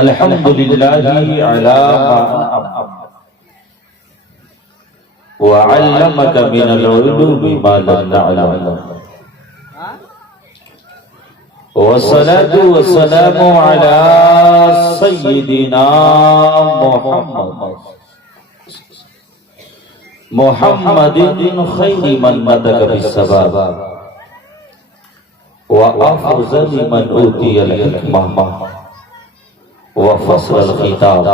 الحمد للہ علی ما انعم وعلمك من العلوم ما لم نعلم والصلاة والسلام على سيدنا محمد خير من نطق بالسباب وأفضل من أوتي الحكمة وفصل الخطاب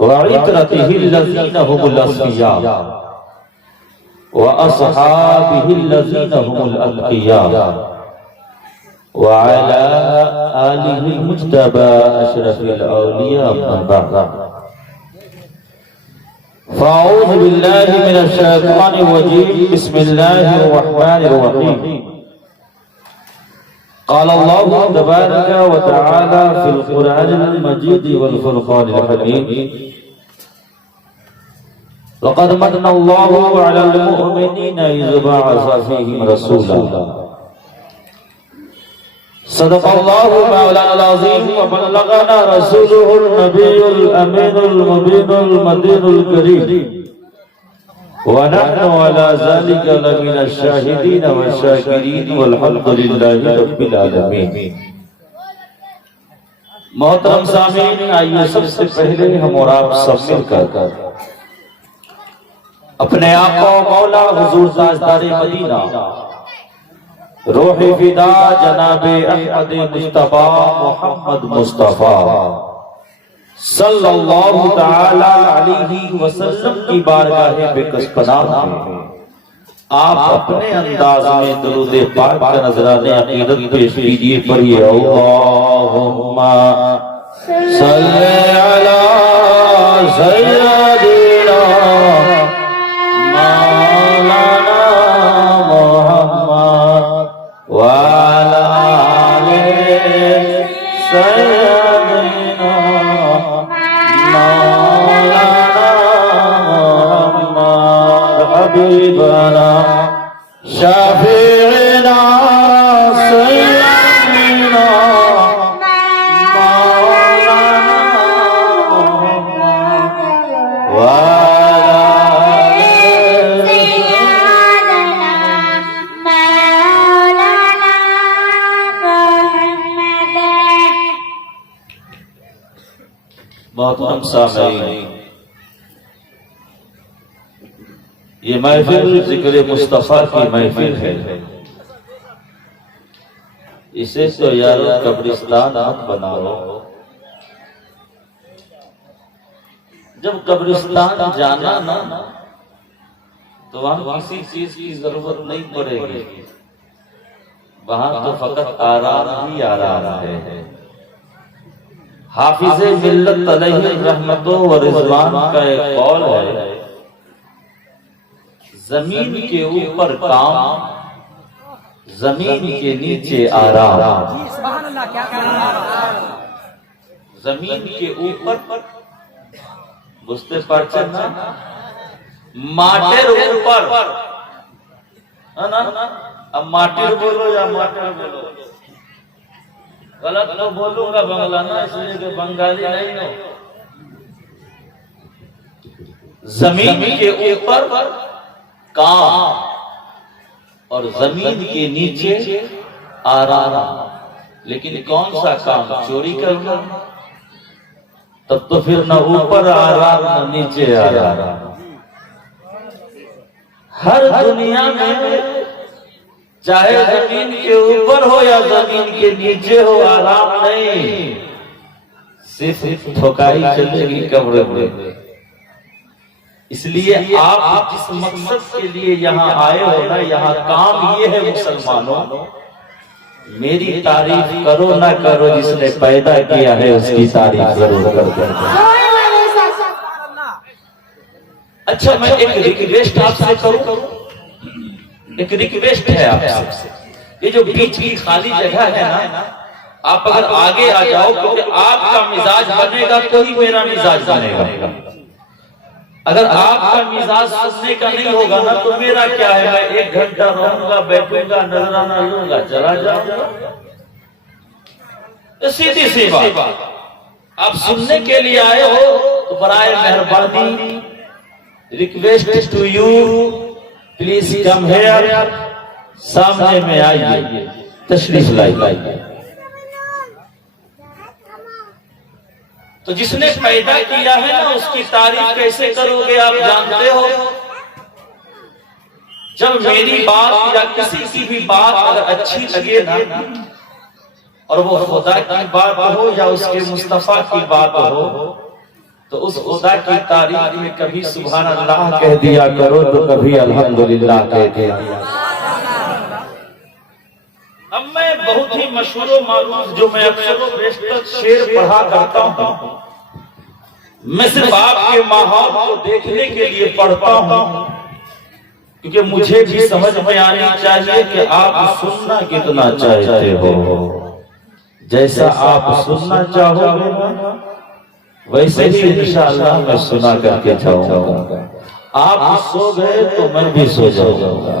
وعترته الذين هم الأصفياء وأصحابه الذين هم الأتقياء وعلى آله المجتبى أشرف الأولياء من بعد. فأعوذ بالله من الشيطان الرجيم. بسم الله الرحمن الرحيم. قال الله تبارك وتعالى في القرآن المجيد والفرقان الحميد: لقد من الله على المؤمنين إذ بعث فيهم رسولا. صدق الله مولانا العظيم وبلغنا رسوله النبي الأمين المبين المدين الكريم ونحن على ذلك لمن الشاهدين والشاكرين والحمد لله رب العالمين. محترم سامعین، آئیے سب سے پہلے ہم اور آپ سب مل کر اپنے آقا و مولا حضور تاجدار مدینہ روح فدا جناب احمد مصطفیٰ محمد مصطفیٰ صلی اللہ تعالی علیہ وسلم کی بارگاہ بکس پناہ میں آپ اپنے انداز میں درود پاک کا نذرانے عقیدت پیش کیجئے. پڑھیے اللہم صلی علی سیدنا مولانا محمد وعلی آل سیدنا مولانا محمد حبیبنا شفیعنا سیدنا مولانا محمد وعلی محترم سامعین، یہ محفل ذکر مصطفیٰ کی محفل ہے. اسے تو یارو قبرستان مت بناؤ. جب قبرستان جانا نا تو وہاں کسی چیز کی ضرورت نہیں پڑے گی. وہاں تو فقط آرام ہی آرام ہے. حافظ ملت علیہ رحمت و رضوان کا ایک قول ہے: زمین کے اوپر کام، زمین کے نیچے آرام. زمین کے اوپر بستے پرچن ماٹر اوپر. اب ماٹر بولو یا ماٹر بولو، غلط تو بولوں گا بنگلہ نا، اس لیے کہ بنگالی نہیں ہو. زمین کے اوپر کام اور زمین کے نیچے آرام. لیکن کون سا کام؟ چوری کرنا. تب تو پھر نہ اوپر آرام نہ نیچے آرام. ہر دنیا میں چاہے زمین کے اوپر ہو یا زمین کے نیچے ہو، آرام نہیں. صرف ٹھوکائی چلے گی قبر میں. اس لیے آپ جس مقصد کے لیے یہاں آئے ہو نا، یہاں کام یہ ہے مسلمانوں، میری تعریف کرو نہ کرو، جس نے پیدا کیا ہے اس کی تعریف ضرور کرو. اچھا، میں ایک ریکویسٹ آپ سے کروں. ایک ریکویسٹ ہے آپ سے، یہ جو بیچ کی خالی جگہ ہے نا، آپ اگر آگے آ جاؤ، کیونکہ آپ کا مزاج بنے گا تو ہی میرا مزاج بنے گا. اگر آپ کا مزاج سننے کا نہیں ہوگا نا تو میرا کیا ہے؟ میں 1 گھنٹہ رہوں گا، بیٹھوں گا، نظرانہ لوں گا، چلا جاؤں گا. سیدھی سی بات، آپ سننے کے لیے آئے ہو تو برائے مہربانی request to you please come here, سامنے میں آئیے، تشریف لائیے۔ تو جس نے پیدا کیا ہے نا اس کی تعریف کیسے کرو گے آپ جانتے ہو؟ جب میری بات یا کسی کی بھی بات اگر اچھی لگے نا، اور وہ خدا کی بات ہو یا اس کے مصطفیٰ کی بات ہو، تو اس خدا کی تعریف میں کبھی سبحان اللہ کہہ دیا کرو تو کبھی الحمدللہ کہہ دیا۔ اب میں بہت ہی مشہور و معروف جو میں اکثر و بیشتر شعر پڑھا کرتا ہوں، میں صرف آپ کے ماحول کو دیکھنے کے لیے پڑھتا ہوں، کیونکہ مجھے بھی سمجھ میں آنی چاہیے کہ آپ سننا کتنا چاہتے ہو۔ جیسا آپ سننا چاہو گے ویسے ہی انشاءاللہ میں سنا کر کے جاؤں گا۔ آپ سو گئے تو میں بھی سو جاؤں گا۔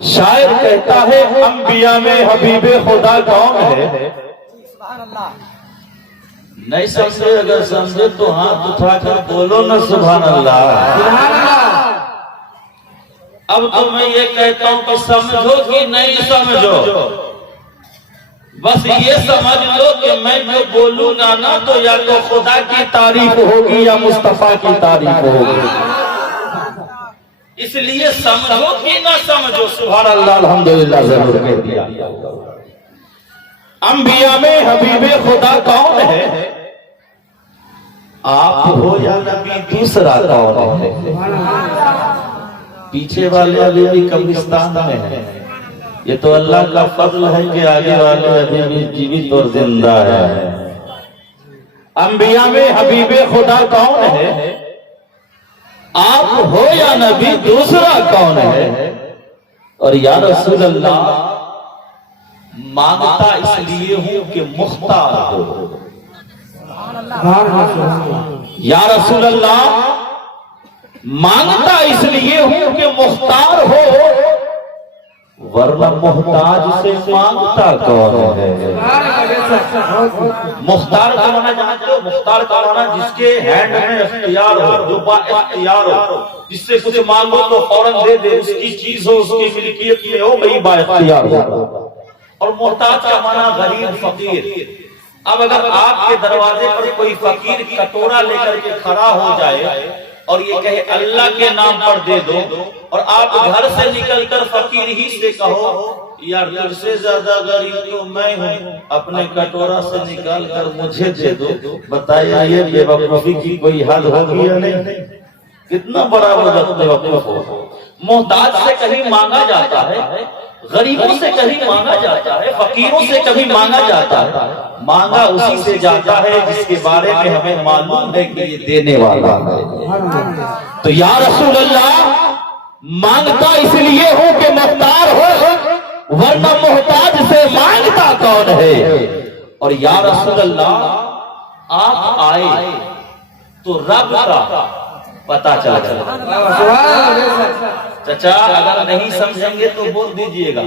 شاعر کہتا ہے انبیاء میں حبیب خدا کون ہے؟ نہیں سمجھے؟ اگر سمجھے تو ہاتھ اٹھا کر بولو نا سبحان اللہ۔ اب تو میں یہ کہتا ہوں کہ سمجھو کہ نہیں سمجھو، بس یہ سمجھ لو کہ میں جو بولوں گا نا تو یا تو خدا کی تعریف ہوگی یا مصطفیٰ کی تعریف ہوگی، اس لیے سمجھو کہ نہ سمجھو سبحان اللہ الحمدللہ ضرور کہہ دیا۔ انبیاء میں حبیب خدا کون ہے؟ آپ ہو یا نبی دوسرا کون ہے؟ پیچھے والے ابھی بھی قبرستان میں ہیں، یہ تو اللہ کا فضل ہے کہ آگے والے ابھی بھی جیوت اور زندہ ہے۔ انبیاء میں حبیب خدا کون ہے؟ آپ ہو یا نبی دوسرا کون ہے؟ اور یا رسول اللہ مانگتا اس لیے ہوں کہ مختار ہو۔ یا رسول اللہ مانگتا اس لیے ہوں کہ مختار ہو، ورنہ محتاج سے مانگتا کون ہے؟ مختار کا معنی جانتے ہو؟ مختار کا معنی جس کے ہینڈ میں اختیار ہو، جو با اختیار ہو، جس سے کچھ مانگو تو فوراً دے دے، اس کی چیز ہو، اس کی ملکیت میں ہو، وہی با اختیار ہو۔ اور محتاج کا معنی غریب فقیر۔ اب اگر آپ کے دروازے پر کوئی فقیر کٹورا لے کر کے کھڑا ہو جائے اور یہ کہے اللہ کے نام پر دے دو، اور آپ گھر سے نکل کر فقیر ہی سے کہو یار تجھ سے زیادہ غریب تو میں ہوں، اپنے کٹورا سے نکال کر مجھے دے دو، بتائیے یہ بے وقوفی کی کوئی حد ہوگی یا نہیں؟ کتنا بڑا بے وقوف ہو۔ محتاج سے کہیں مانگا جاتا ہے، غریبوں سے کہیں مانگا جاتا ہے، فقیروں سے کبھی مانگا جاتا ہے، مانگا اسی سے جاتا ہے جس کے بارے میں ہمیں معلوم ہے کہ یہ دینے والا ہے۔ تو یا رسول اللہ مانگتا اس لیے ہو کہ مختار ہو، ورنہ محتاج سے مانگتا کون ہے؟ اور یا رسول اللہ آپ آئے تو رب کا پتا چل گیا۔ چچا اگر نہیں سمجھیں گے تو بول دیجئے گا،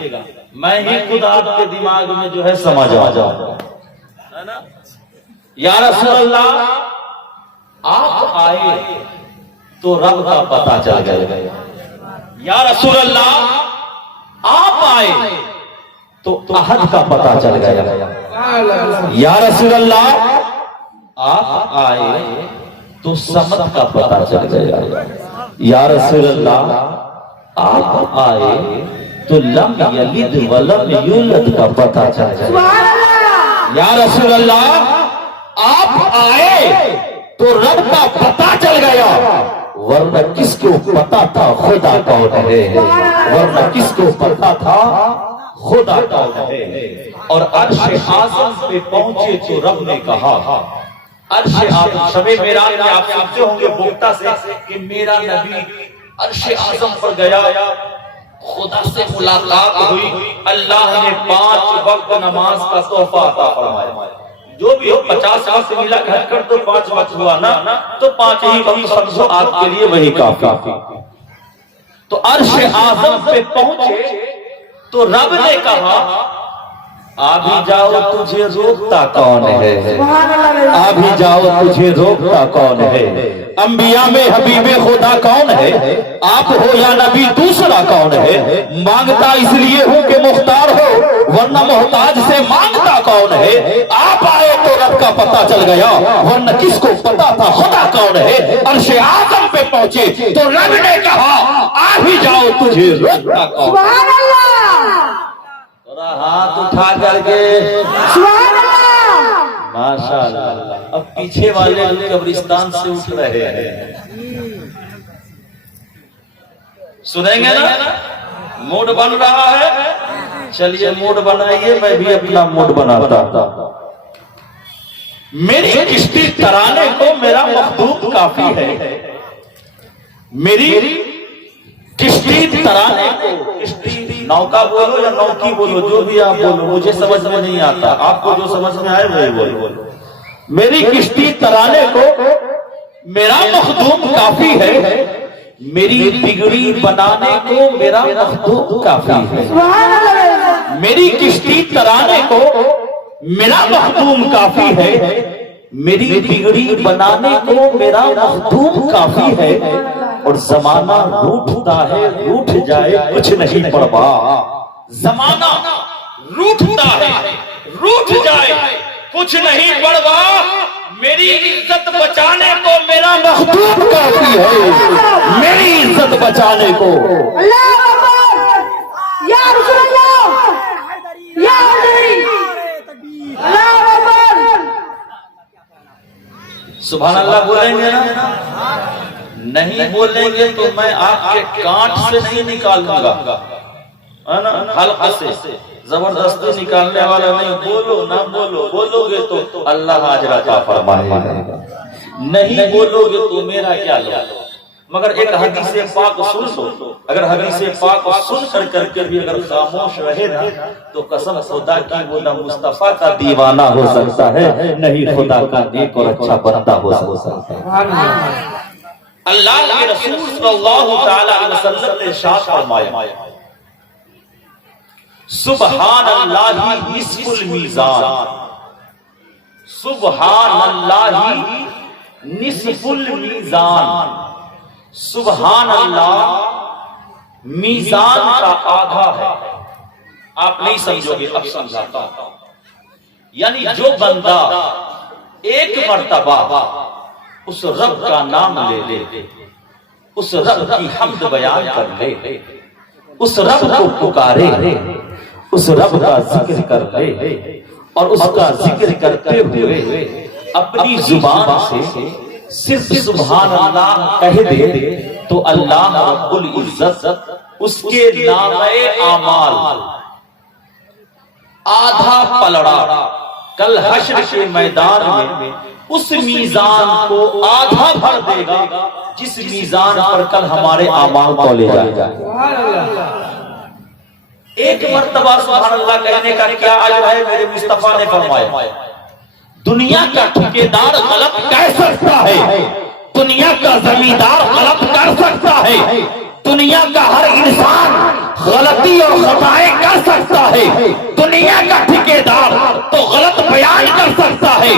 میں ہی خود آپ کے دماغ میں جو ہے سمجھ آ جاؤں۔ یا رسول اللہ آپ آئے تو رب کا پتا چل گیا۔ یا رسول اللہ آپ آئے تو احد کا پتا چل گیا۔ یا رسول اللہ آپ آئے تو سمت کا پتا چل گیا۔ یا رسول اللہ آپ آئے تو لم یلد ولم یولد کا پتا چل گیا۔ یا رسول اللہ آپ آئے تو رب کا پتا چل گیا، ورنہ کس کو پتا تھا خدا کون ہے؟ ورنہ کس کو پتا تھا خدا کون ہے؟ اور عرش اعظم پہ پہنچے تو رب نے کہا، عرش اعظم شب معراج میں آپ سمجھے ہوں گے بوکتا سے کہ میرا نبی عرش اعظم پر گیا، خدا سے ملاقات ہوئی، اللہ نے 5 وقت نماز کا تحفہ عطا فرمایا۔ جو بھی ہو 50 وقت ملا گھر کر تو 5 وقت ہوا نا، تو 5 ہی وقت سمجھو آپ کے لیے وہی کافی۔ تو عرش اعظم پہ پہنچے تو رب نے کہا آبھی جاؤ تجھے روکتا کون ہے؟ آبھی جاؤ تجھے روکتا کون ہے؟ انبیاء میں حبیب خدا کون ہے؟ آپ ہو یا نبی دوسرا کون ہے؟ مانگتا اس لیے ہوں کہ مختار ہو، ورنہ محتاج سے مانگتا کون ہے؟ آپ آئے تو رب کا پتہ چل گیا، ورنہ کس کو پتا تھا خدا کون ہے؟ عرش اعظم پہ پہنچے تو رب نے کہا آبھی جاؤ تجھے روکتا کون ہے؟ ہاتھ اٹھا کر کے ماشاء اللہ. اب پیچھے والے قبرستان سے اٹھ رہے ہیں، سنیں گے نا؟ موڈ بن رہا ہے، چلیے موڈ بنائیے، میں بھی اپنا موڈ بناتا ہوں. میری کشتی ترانے کو میرا مخدوم کافی ہے، میری کشتی ترانے کو، کشتی نوکا بولو یا نوکی بولو، جو بھی آپ بولو، مجھے سمجھ میں نہیں آتا، آپ کو جو سمجھ میں آئے وہی بولو. میری کشتی ترانے کو میرا مخدوم کافی ہے، میری بگڑی بنانے کو میرا مخدوم کافی ہے. میری کشتی ترانے کو میرا مخدوم کافی ہے، میری بگڑی بنانے کو میرا مخدوم کافی ہے. اور زمانہ روٹھتا ہے، روٹھ جائے کچھ نہیں پرواہ. زمانہ روٹھتا ہے، روٹھ جائے کچھ نہیں پرواہ. میری عزت بچانے کو میرا مخدوم کافی ہے، میری عزت بچانے کو. اللہ اکبر، یا رسول اللہ، یا حضرت، اللہ اکبر. سبحان اللہ بولیں گے نا؟ نہیں بولیں گے تو میں آپ کے کانٹ سے نہیں نکالوں گا، حلقہ سے زبردستی نکالنے والا نہیں. بولو نہ بولو، بولو گے تو اللہ حاضر عطا فرمائے گا، نہیں بولو گے تو میرا کیا لو. مگر ایک حدیث پاک سن لو، اگر حدیث پاک سن کر کے بھی اگر خاموش رہے نا تو قسم خدا کی وہ نہ مصطفیٰ کا دیوانہ ہو سکتا ہے، نہیں خدا کا نیک اور اچھا بندہ ہو سکتا ہے. اللہ کے رسول صلی اللہ تعالی علیہ وسلم نے ارشاد فرمایا سبحان اللہ نصف المیزان، سبحان اللہ نصف المیزان. سبحان اللہ میزان کا آدھا ہے. آپ نہیں سمجھو گے، اب سمجھاتا ہوں. یعنی جو بندہ ایک مرتبہ اس رب کا نام لے لے، اس رب کی حمد بیان کر لے، اس رب کو پکارے، اس رب کا ذکر کر لے، اور اس کا ذکر کرتے ہوئے اپنی زبان سے صرف سبحان اللہ کہہ دے تو اللہ رب العزت اس کے نامۂ اعمال آدھا پلڑا کل حشر کے میدان میں اس میزان کو آدھا بھر دے گا جس میزان پر کل ہمارے اعمال تولے جائیں گے. ایک مرتبہ سبحان اللہ کہنے کا کیا عجب ہے. میرے مصطفیٰ نے فرمایا دنیا کا ٹھیکیدار غلط کہہ سکتا ہے، دنیا کا زمیندار غلط کر سکتا ہے، دنیا کا ہر انسان غلطی اور خطائیں کر سکتا ہے، دنیا کا ٹھیکیدار تو غلط بیان کر سکتا ہے،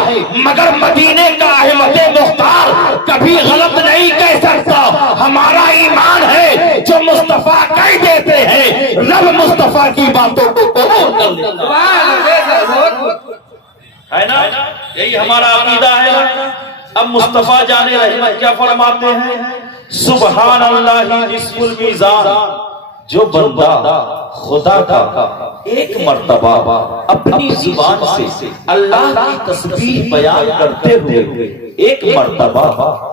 مگر مدینے کا احمد مختار کبھی غلط نہیں کہہ سکتا. ہمارا ایمان ہے جو مصطفیٰ کہہ دیتے ہیں، رب مصطفیٰ کی باتوں کو قبول کر لیتا ہے نا. یہی ہمارا عقیدہ ہے نا. اب مصطفیٰ جانے رحمت کیا فرماتے ہیں سبحان اللہ نصف المیزان. جو بندہ خدا کا ایک مرتبہ اپنی زبان سے اللہ کی تسبیح بیان کرتے ہوئے ایک مرتبہ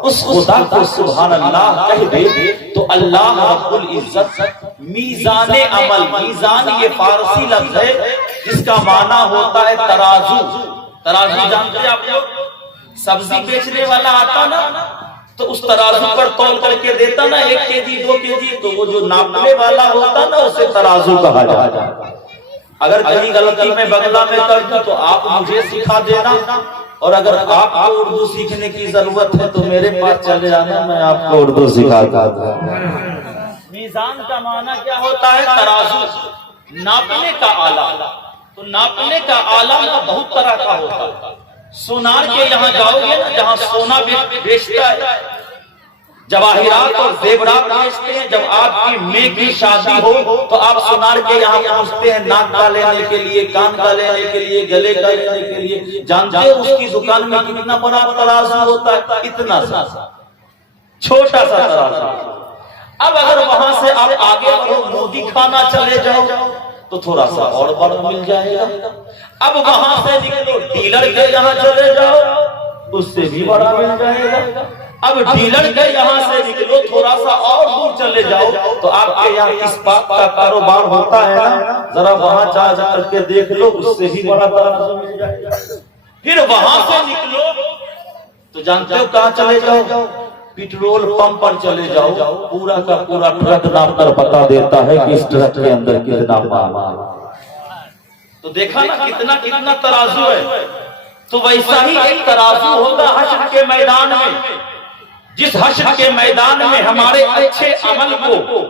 اس خدا کو سبحان اللہ کہہ دے تو اللہ رب العزت میزان عمل، میزان یہ فارسی لفظ ہے جس کا معنی ہوتا ہے ترازو. ترازو جانتے ہیں آپ لوگ؟ سبزی بیچنے والا آتا نا تو اس ترازو پر تول کر کے دیتا نا 1 کیجی 2 کیجی، تو وہ جو ناپنے والا ہوتا نا اسے ترازو کہا جاتا. اگر کہیں غلطی میں بنگلہ میں کر دوں تو آپ مجھے سکھا دینا، اور اگر آپ کو اردو سیکھنے کی ضرورت ہے تو میرے پاس چلے آنا، میں آپ کو اردو سکھاتا ہوں. میزان کا معنی کیا ہوتا ہے؟ ترازو، ناپنے کا آلہ. تو ناپنے کا آلہ بہت طرح کا ہوتا ہے. سونار کے یہاں جاؤ گے نا جہاں سونا بیچتا ہے، جواہرات اور زیورات بیچتے ہیں، جب آپ کی مے کی شادی ہو تو آپ سونار کے یہاں پہنچتے ہیں ناک کا لینے کے لیے، کان کا لینے کے لیے، گلے کا لینے کے لیے. جانتے ہیں اس کی دکان میں کتنا بڑا ترازو ہوتا ہے؟ اتنا سا چھوٹا سا ترازو. اب اگر وہاں سے آپ آگے بڑھو مودی خانہ چلے جاؤ تو تھوڑا سا اور بڑا مل جائے گا. اب وہاں سے نکلو ڈیلر کے یہاں چلے جاؤ اس سے بھی بڑا مل جائے گا. اب ڈیلر کے یہاں سے نکلو تھوڑا سا اور دور چلے جاؤ تو آپ کے یہاں اس بات کا کاروبار ہوتا ہے نا، ذرا وہاں جا کر کے دیکھ لو اس سے بھی بڑا ترازو مل جائے گا. پھر وہاں سے نکلو تو جانتے ہو کہاں چلے جاؤ؟ پیٹرول پمپ پر چلے جاؤ، پورا کا پورا ٹرک ناپ کر بتا دیتا ہے کہ اس ٹرک کے اندر کتنا مال. تو دیکھا نا کتنا کتنا ترازو ہے. تو ویسا ہی ایک ترازو ہوگا حشر کے میدان میں، جس حشر کے میدان میں ہمارے اچھے عمل کو،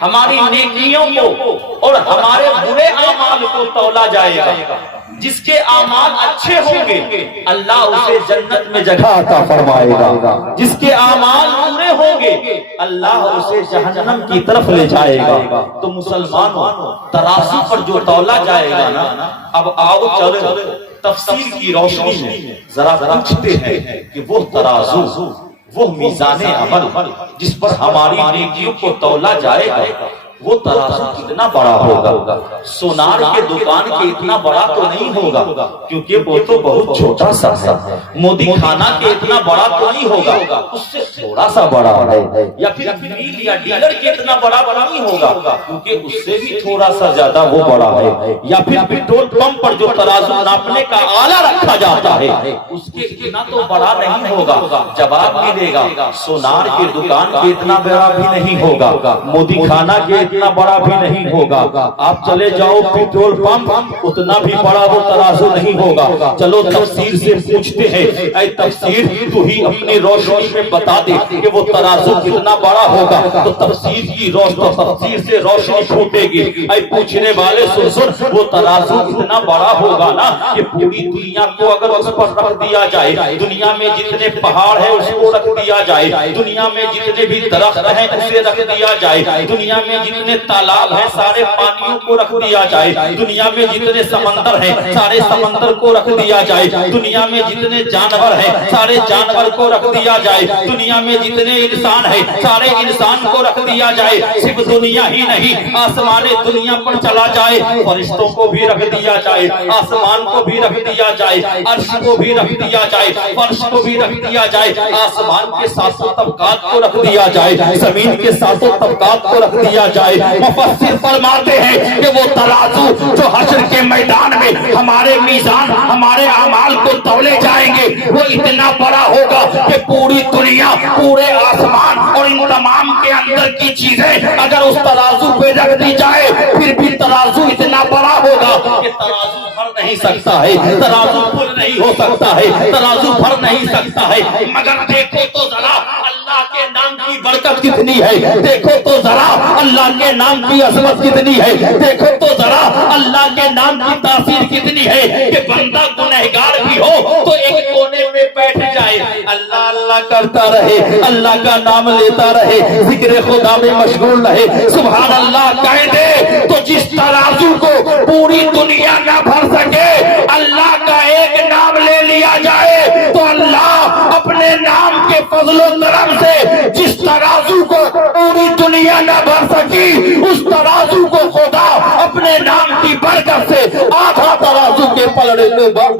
ہماری نیکیوں کو اور ہمارے برے اعمال کو تولا جائے گا. جس کے اعمال اچھے ہوں گے اللہ اسے جنت میں جگہ عطا فرمائے گا، جس کے اعمال برے ہوں گے اللہ اسے جہنم کی طرف لے جائے گا. تو مسلمانوں ترازو پر جو تولا جائے گا نا، اب آؤ چلو تفسیر کی روشنی میں ذرا پوچھتے ہیں کہ وہ ترازو، وہ میزان عمل جس پر ہماری نیکیوں کو تولا جائے گا، وہ ترازو کتنا بڑا ہوگا؟ سونار کے دکان کے اتنا بڑا تو نہیں ہوگا کیونکہ وہ تو بہت چھوٹا سا ہے. مودی خانہ کے اتنا بڑا تو نہیں ہوگا، اس سے تھوڑا سا بڑا ہے. یا پھر میل یا ڈیلر کے اتنا بڑا نہیں ہوگا کیونکہ اس سے بھی تھوڑا سا زیادہ وہ بڑا ہے. یا پھر پیٹرول پمپ پر جو ترازو ناپنے کا آلہ رکھا جاتا ہے اس کے اتنا تو بڑا نہیں ہوگا. جواب ملے گا سونار کے دکان کے اتنا بڑا بھی نہیں ہوگا، مودی خانہ کے اتنا بڑا بھی نہیں ہوگا. آپ چلے جاؤ پیٹرول پمپ، اتنا بھی بڑا وہ ترازو نہیں ہوگا. چلو تفسیر سے پوچھتے ہیں، اے تفسیر تو ہی اپنی روشنی میں بتا دے کہ وہ ترازو کتنا بڑا ہوگا. تو تفسیر کی تفسیر سے روشنی پھوٹے گی. اے پوچھنے والے سن، وہ ترازو اتنا بڑا ہوگا نا کہ پوری دنیا کو اگر اس پر رکھ دیا جائے، دنیا میں جتنے پہاڑ ہیں اس کو رکھ دیا جائے، دنیا میں جتنے بھی درخت ہیں اسے رکھ دیا جائے، دنیا میں جتنے تالاب ہیں سارے پانیوں کو رکھ دیا جائے، دنیا میں جتنے سمندر ہیں سارے سمندر کو رکھ دیا جائے، دنیا میں جتنے جانور ہیں سارے جانور کو رکھ دیا جائے، دنیا میں جتنے انسان ہیں سارے انسان کو رکھ دیا جائے. صرف دنیا ہی نہیں، آسمان دنیا پر چلا جائے، فرشتوں کو بھی رکھ دیا جائے، آسمان کو بھی رکھ دیا جائے، عرش کو بھی رکھ دیا جائے، فرش کو بھی رکھ دیا جائے، آسمان کے ساتوں طبقات کو رکھ دیا جائے، زمین کے ساتوں طبقات کو رکھ دیا جائے. مفسر فرماتے ہیں کہ وہ ترازو جو حشر کے میدان میں ہمارے میزان، ہمارے اعمال کو تولے جائیں گے، وہ اتنا بڑا ہوگا کہ پوری دنیا، پورے آسمان اور ان تمام کے اندر کی چیزیں اگر اس ترازو پہ رکھ دی جائے پھر بھی ترازو اتنا بڑا ہوگا کہ ترازو بھر نہیں سکتا ہے، ترازو پھل نہیں ہو سکتا ہے، ترازو بھر نہیں سکتا ہے. مگر دیکھو تو ذرا اللہ کے نام کی برکت کتنی ہے، دیکھو تو ذرا اللہ کے نام کی عظمت کتنی ہے، دیکھو تو ذرا اللہ کے نام کی تاثیر کتنی ہے کہ بندہ گنہگار بھی ہو تو ایک کونے میں بیٹھ جائے، اللہ اللہ کرتا رہے، اللہ کا نام لیتا رہے، ذکر خدا میں مشغول رہے، سبحان اللہ کہہ دے. تو جس ترازو کو پوری دنیا نہ بھر سکے اللہ کا ایک نام لے لیا جائے تو اللہ اپنے نام کے فضل و کرم سے جس ترازو کو پوری دنیا نہ بھر سکی اس ترازو کو خدا اپنے نام کی برکت سے آدھا ترازو کے پلڑے میں بھر.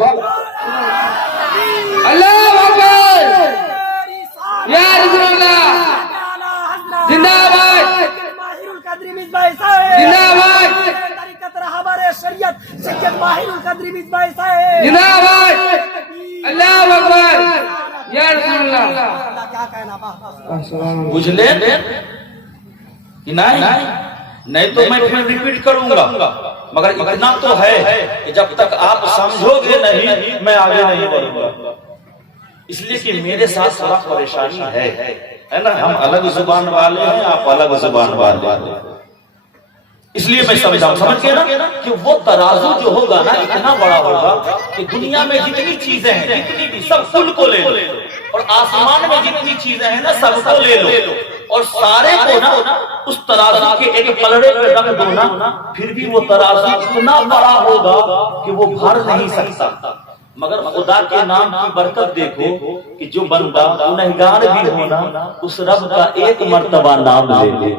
اللہ اکبر، یا رسول اللہ، زندہ باد، زندہ باد، شریعت سید ماہر القدری مصباح صاحب، زندہ باد، اللہ اکبر، یا رسول اللہ. کیا کہنا بجھ لے کہ نہیں تو میں پھر ریپیٹ کروں گا، مگر اتنا تو ہے کہ جب تک آپ سمجھو گے نہیں میں آگے نہیں بڑھوں گا. اس لیے کہ میرے ساتھ تھوڑا پریشانی ہے نا، ہم الگ زبان والے ہیں، آپ الگ زبان والے ہیں. اس لیے میں سمجھاؤں، سمجھ گئے نا کہ وہ ترازو جو ہوگا نا اتنا بڑا ہوگا کہ دنیا میں جتنی چیزیں ہیں جتنی بھی سب کل کو لے لو، اور آسمان میں جتنی چیزیں ہیں نا سب کو لے لو، اور سارے کو نا اس ترازو کے ایک پلڑے پہ رکھ دو نا، پھر بھی وہ ترازو اتنا بڑا ہوگا کہ وہ بھر نہیں سکتا۔ مگر خدا کے نام کی برکت دیکھو کہ جو بندہ گنہگار بھی ہونا اس رب کا ایک مرتبہ نام لے لے،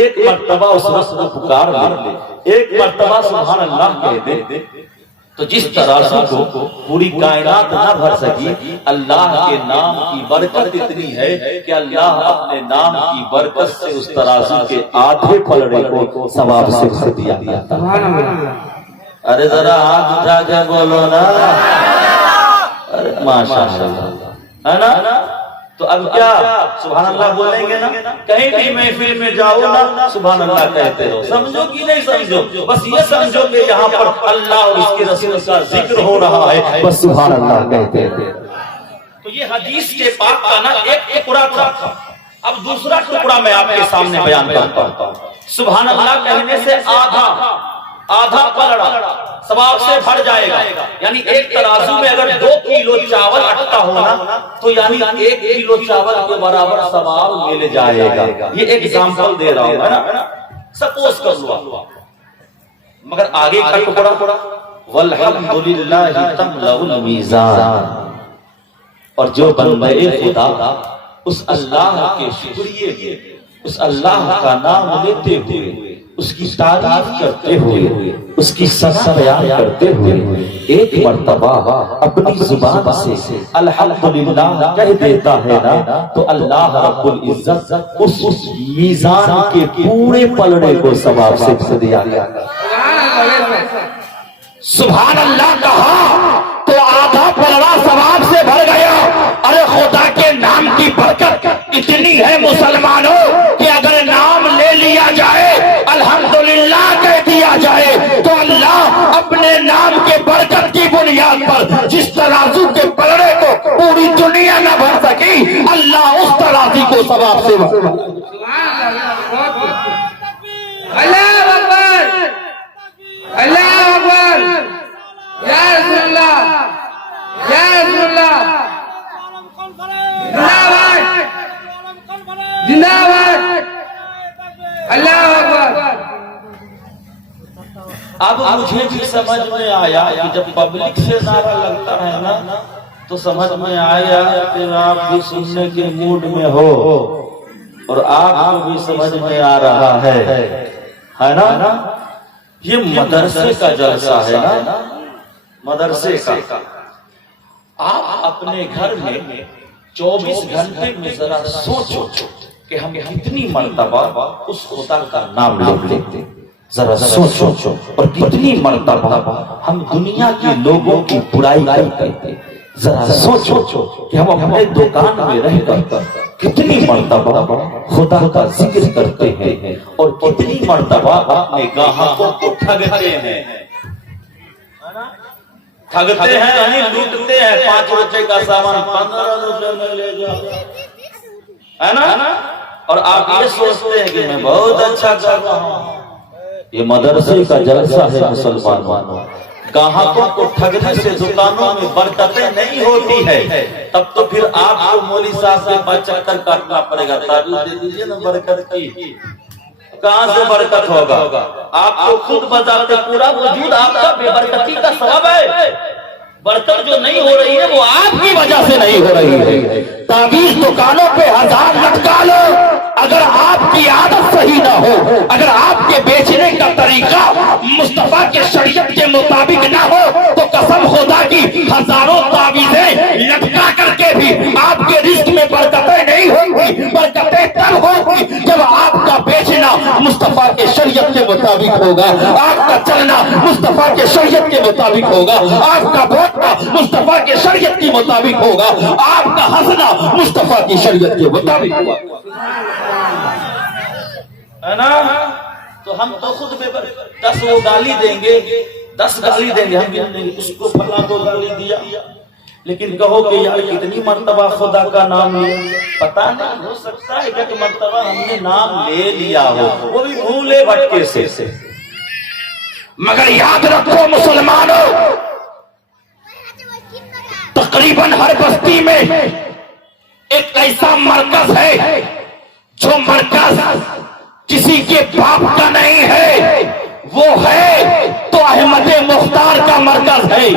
ایک مرتبہ اس رب کو پکار لے، ایک مرتبہ سبحان اللہ کہہ دے، تو جس ترازو کو پوری کائنات نہ بھر سکی، اللہ کے نام کی برکت اتنی ہے کہ اللہ اپنے نام کی برکت سے اس ترازو کے آدھے پلڑے کو ثواب سے بھر دیا۔ ارے ذرا ہاتھ اٹھا کے بولو نا، ارے ماشاءاللہ، ہے نا؟ تو اب کیا سبحان اللہ بولیں گے نا؟ کہیں بھی محفل میں جاؤ نا سبحان اللہ کہتے رہو، سمجھو کہ نہیں سمجھو، بس یہ سمجھو کہ یہاں پر اللہ اور اس کے رسول کا ذکر ہو رہا ہے، بس سبحان اللہ کہتے رہو۔ تو یہ حدیث کے پاک کا نا ایک ٹکڑا تھا، اب دوسرا ٹکڑا میں آپ کے سامنے بیان کرتا ہوں۔ سبحان اللہ کہنے سے آدھا پلڑا ثواب سے بھر جائے گا، یعنی ایک ترازو میں اگر 2 کلو چاول اٹھتا ہونا تو یعنی 1 کلو چاول کے برابر ثواب مل جائے گا۔ یہ ایک ایگزامپل دے رہا ہوں، ہے نا؟ سپوز کر لو، مگر آگے کا ٹکڑا والحمدللہ تملأ المیزان، اور جو بندے خدا اس اللہ کے شکریہ میں اس اللہ کا نام لیتے ہوئے، اس کی تعریف کرتے ہوئے، اس کی ثنا بیان کرتے ہوئے ایک مرتبہ اپنی زبان سے الحمدللہ کہہ دیتا ہے نا، تو اللہ رب العزت اس میزان کے پورے پلڑے کو ثواب سے بھر دیا گیا۔ سبحان اللہ کہا تو آدھا پلڑا ثواب سے بھر گیا۔ ارے خدا کے نام کی برکت اتنی ہے مسلمانوں کہ اگر نام لے لیا جائے، الحمدللہ کہہ دیا جائے، تو اللہ اپنے نام کے برکت کی بنیاد پر جس ترازو کے پلڑے کو پوری دنیا نہ بھر سکی، اللہ اس ترازو کو ثواب سے بھر۔ اللہ اکبر، اللہ اکبر، یا رسول اللہ، یا رسول اللہ، زندہ باد، زندہ باد، اللہ اکبر۔ اب مجھے بھی سمجھ میں آیا کہ جب پبلک سے نعرہ لگتا ہے نا تو سمجھ میں آیا کہ آپ بھی سننے کے موڈ میں ہو اور آپ کو بھی سمجھ میں آ رہا ہے نا؟ یہ مدرسے کا جلسہ ہے نا، مدرسے کا۔ آپ اپنے گھر میں 24 گھنٹے میں ذرا سوچو کہ ہم کتنی مرتبہ اس خدا کا نام لیتے، ذرا سوچو، اور کتنی مرتبہ ہم دنیا کے لوگوں کی برائی کرتے، ذرا سوچو کہ ہم اپنے دکان میں رہ کر کتنی مرتبہ خدا کا ذکر کرتے ہیں اور کتنی مرتبہ اپنے گاہکوں کو ٹھگتے ہیں، یعنی لوٹتے ہیں۔ 5 روپے کا سامان 15 روپے میں لے جاؤ، ہے نا؟ اور آپ یہ سوچتے ہیں کہ میں بہت اچھا کر رہا ہوں۔ یہ مدرسے کا جلسہ ہے مسلمانوں۔ گاہکوں کو ٹھگنے سے دکانوں میں برکتیں نہیں ہوتی ہے، تب تو پھر آپ کو مولوی صاحب کے پاس چکر کاٹنا پڑے گا، تعریف دے دیجیے نا برکت کی۔ کہاں سے برکت ہوگا؟ آپ کو خود بذات پورا وجود آپ کا بے برکتی کا سبب ہے۔ برکت جو نہیں ہو رہی ہے وہ آپ کی وجہ سے نہیں ہو رہی ہے۔ تعویذ دکانوں پہ 1000 لٹکا لو، اگر آپ کی عادت صحیح نہ ہو، اگر آپ کے بیچنے کا طریقہ مصطفیٰ کے شریعت کے مطابق نہ ہو، تو قسم خدا کی 1000 تعویذیں لٹکا کر کے بھی آپ کے رزق میں برکتیں نہیں ہوں گی۔ برکتیں تب ہوگی جب آپ کا بیچنا مصطفیٰ کے شریعت کے مطابق ہوگا، آپ کا چلنا مصطفیٰ کے شریعت کے مطابق ہوگا، آپ کا بولنا مصطفیٰ کے شریعت کے مطابق ہوگا، آپ کا ہنسنا مصطفیٰ کی شریعت کے مطابق ہوگا، ہے نا؟ تو ہم تو خود بے برکت 10 وہ گالی دیں گے، 10 گالی دیں گے، ہم بھی دیں گے اس کو فلاں کو گالی دیا، لیکن کہو کہ یار کتنی مرتبہ خدا کا نام لیا، پتہ نہیں، ہو سکتا ہے کہ مرتبہ ہم نے نام لے لیا ہو، وہ بھی بھولے بھٹکے سے، مگر یاد رکھو مسلمانوں، تقریباً ہر بستی میں ایک ایسا مرکز ہے جو مرکز کسی کے باپ کا نہیں ہے، وہ ہے تو احمد مختار کا مرکز ہے،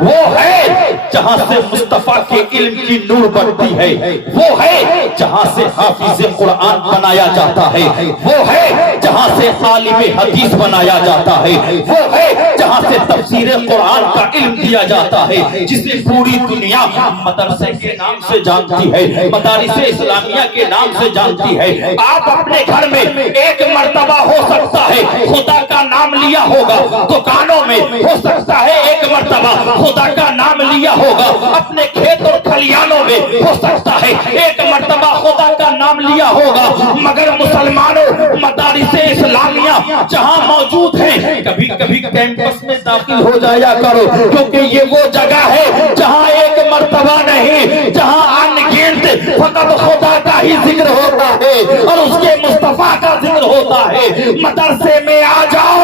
وہ ہے جہاں سے مصطفیٰ کے علم کی نور بڑھتی ہے، وہ ہے جہاں سے حافظ قرآن بنایا جاتا ہے، وہ ہے جہاں سے عالم حدیث بنایا جاتا ہے، وہ ہے جہاں سے تفسیر قرآن کا علم دیا جاتا ہے، جسے پوری دنیا مدرسے کے نام سے جانتی ہے، مدارس اسلامیہ کے نام سے جانتی ہے۔ آپ اپنے گھر میں ایک مرتبہ ہو سکتا ہے خدا کا نام لیا ہوگا، دکانوں میں ہو سکتا ہے ایک مرتبہ خدا کا نام لیا ہوگا، اپنے کھیت اور کھلیانوں میں ہو سکتا ہے ایک مرتبہ خدا کا نام لیا ہوگا، مگر مسلمانوں مدارس اسلامیہ جہاں موجود ہیں، کبھی کبھی کیمپس میں داخل ہو جایا کرو، کیونکہ یہ وہ جگہ ہے جہاں ایک مرتبہ نہیں، جہاں ان گنت فقط خدا کا ہی ذکر ہوتا ہے اور اس کے مصطفیٰ کا ذکر ہوتا ہے۔ مدرسے میں آ جاؤ،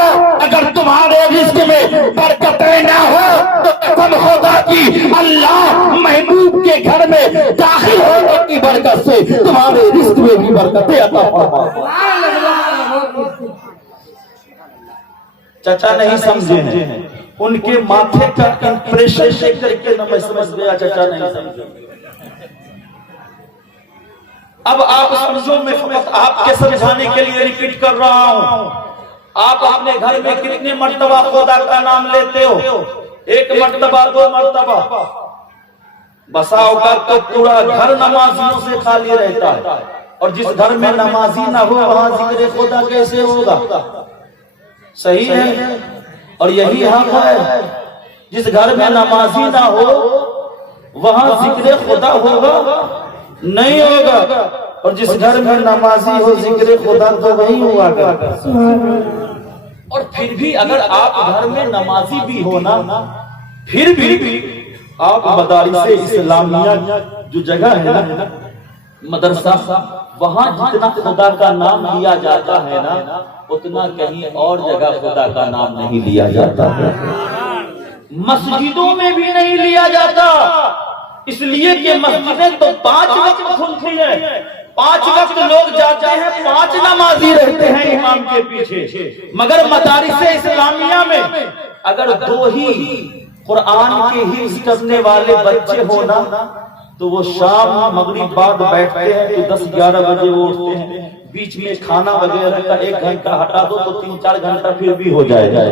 اگر تمہارے رزق میں برکتیں نہ ہو تو قسم خدا کی اللہ محبوب کے گھر میں داخل ہونے کی برکت سے تمہارے رزق میں بھی برکتیں عطا فرمائے۔ چچا نہیں سمجھے ہیں، ان کے ماتھے کا امپریشن دیکھ کر کے نہ میں سمجھ گیا چچا نہیں سمجھے۔ اب آپ سمجھو، میں فقط آپ کے سمجھانے کے لیے ریپیٹ کر رہا ہوں۔ آپ اپنے گھر میں کتنے مرتبہ خدا کا نام لیتے ہو؟ ایک مرتبہ، دو مرتبہ؟ بسا اوقات تو پورا گھر نمازیوں سے خالی رہتا ہے، اور جس گھر میں نمازی نہ ہو وہاں ذکر خدا کیسے ہوگا؟ صحیح ہے، اور یہی حق ہے، جس گھر میں نمازی نہ ہو وہاں ذکر خدا ہوگا نہیں ہوگا، اور جس گھر میں نمازی ہو ذکر خدا تو نہیں ہوا کرتا۔ اور پھر بھی اگر آپ گھر میں نمازی بھی ہو نا، پھر بھی آپ مدارس اسلامیہ جو جگہ ہے نا، مدرسہ، وہاں جتنا خدا کا نام لیا جاتا ہے نا، اتنا کہیں اور جگہ خدا کا نام نہیں لیا جاتا ہے۔ مسجدوں میں بھی نہیں لیا جاتا، اس لیے کہ مسجدیں تو 5 وقت کھلتی ہیں، 5 وقت لوگ جاتے ہیں، 5 نمازی رہتے ہیں امام کے پیچھے، مگر مدارس اسلامیہ میں اگر 2 ہی قرآن کے حفظ کرنے والے بچے ہونا تو وہ شام مغرب بعد بیٹھتے ہیں تو 10-11 بجے وہ اٹھتے ہیں، بیچ میں کھانا وغیرہ کا 1 گھنٹہ ہٹا دو تو 3-4 گھنٹہ پھر بھی ہو جائے گا۔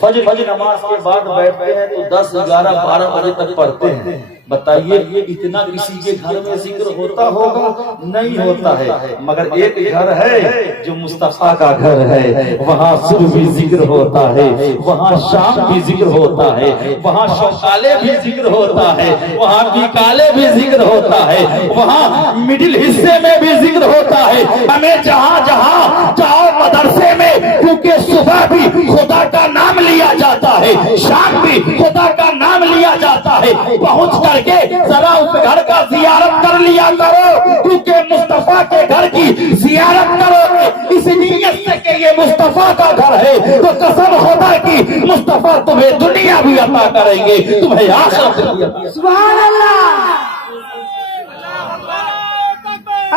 فجر نماز کے بعد بیٹھتے ہیں تو 10-11-12 بجے تک پڑھتے ہیں۔ بتائیے اتنا کسی کے گھر میں ذکر ہوتا ہوگا؟ نہیں ہوتا ہے، مگر ایک گھر ہے جو مصطفیٰ کا گھر ہے، وہاں صبح بھی ذکر ہوتا ہے، وہاں شام بھی ذکر ہوتا ہے، وہاں شوکالے بھی ذکر ہوتا ہے، وہاں بیکالے بھی ذکر ہوتا ہے، وہاں مڈل حصے میں بھی ذکر ہوتا ہے۔ ہمیں جہاں جہاں جاؤ مدرسے میں، کیونکہ صبح بھی خدا کا نام لیا جاتا ہے، شام بھی خدا کا نام لیا جاتا ہے، پہنچ کر کے ذرا اس گھر کا زیارت کر لیا کرو، کیونکہ مصطفیٰ کے گھر کی زیارت کرو گے اس نیت سے کہ یہ مصطفیٰ کا گھر ہے تو قسم خدا کی مصطفیٰ تمہیں دنیا بھی عطا کریں گے، تمہیں آخرت بھی عطا۔ سبحان اللہ،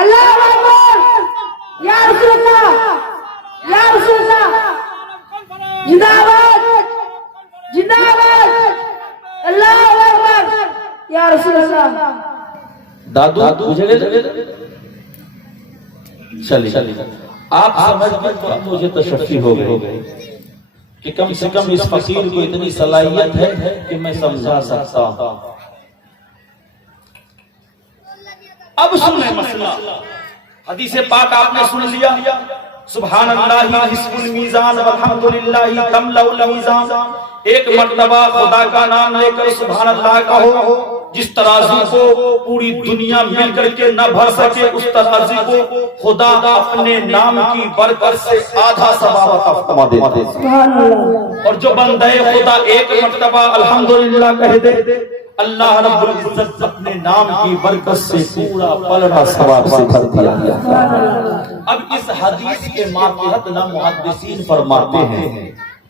اللہ اکبر، یا رسول اللہ، یا رسول اللہ، زندہ باد، زندہ باد، اللہ اکبر، یا رسول اللہ۔ دادو مجھے لے چلیے آپ سمجھ گئے تو اب مجھے تشفی ہو گئی کہ کم سے کم اس فقیر کو اتنی صلاحیت ہے کہ میں سمجھا سکتا ہوں۔ اب سنیں مسئلہ، حدیث پاک آپ نے سن لیا، سبحان اللہ حسب المیزان والحمدللہ تملأ المیزان، ایک مرتبہ خدا کا نام لے کر سبحان اللہ کہو، جس ترازو کو پوری دنیا مل کر کے نہ بھر سکے اس ترازو کو خدا اپنے نام کی برکت سے آدھا ثواب عطا فرما دیتے ہیں۔ اور جو بندہ خدا ایک مرتبہ الحمدللہ کہہ دے، اللہ رب العزت اپنے نام کی برکت سے پورا پلڑا ثواب سے بھر دیا۔ اب اس حدیث کے ماتحت نہ محدثین فرماتے ہیں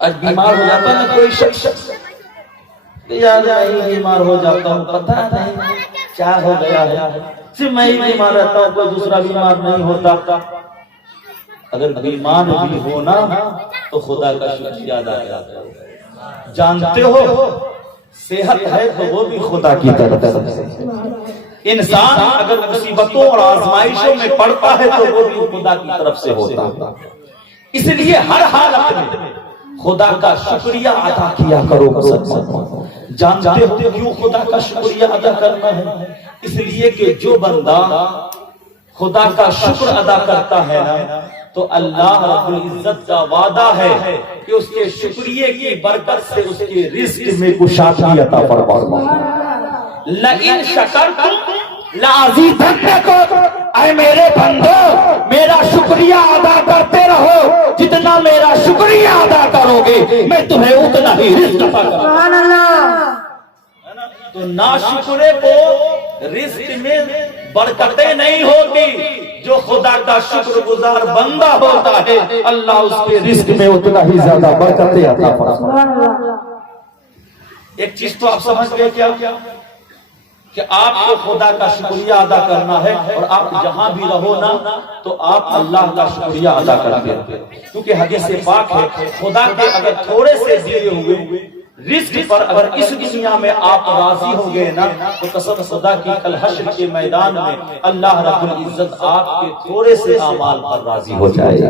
آج بیمار ہو جاتا ہے کوئی شخص، یار میں بیمار ہو جاتا ہوں، پتہ نہیں کیا ہو گیا ہے، صرف میں ہی بیمار رہتا ہوں، کوئی دوسرا بیمار نہیں ہوتا۔ اگر بیمار بھی ہونا تو خدا کا شکریہ ادا کرو۔ جانتے ہو صحت ہے تو وہ بھی خدا کی طرف سے۔ انسان اگر مصیبتوں اور آزمائشوں میں پڑتا ہے تو وہ بھی خدا کی طرف سے ہوتا۔ اس لیے ہر حالت میں خدا کا شکریہ ادا کیا کرو۔ جانتے ہو کیوں خدا کا شکریہ ادا کرنا ہے؟ اس لیے کہ جو بندہ خدا کا شکر ادا کرتا ہے نا تو اللہ رب العزت کا وعدہ ہے کہ اس کے شکریہ کی برکت سے اس کے رزق میں کشادگی عطا فرمائے گا۔ لئن شکرتم لازیدنکم، اے میرے بندو میرا شکریہ ادا کرتے رہو، جتنا میرا شکریہ ادا کرو گے میں تمہیں اتنا ہی رزق عطا کروں گا۔ تو ناشکرے کو رزق میں برکتیں نہیں ہوتی، جو خدا کا شکر گزار بندہ ہوتا ہے اللہ اس کے رزق میں اتنا ہی زیادہ برکتیں عطا فرماتا ہے۔ ایک چیز تو آپ سمجھ گئے کیا کہ آپ کو خدا کا شکریہ ادا کرنا ہے، اور آپ جہاں بھی رہو نا تو آپ اللہ کا شکریہ ادا کرتے ہیں، کیونکہ حدیث پاک ہے خدا کے اگر تھوڑے سے دیے ہوئے رزق پر اگر اس دنیا میں آپ راضی ہو گئے نا تو قسم خدا کی کل حشر کے میدان میں اللہ رب العزت آپ کے تھوڑے سے اعمال پر راضی ہو جائے گا۔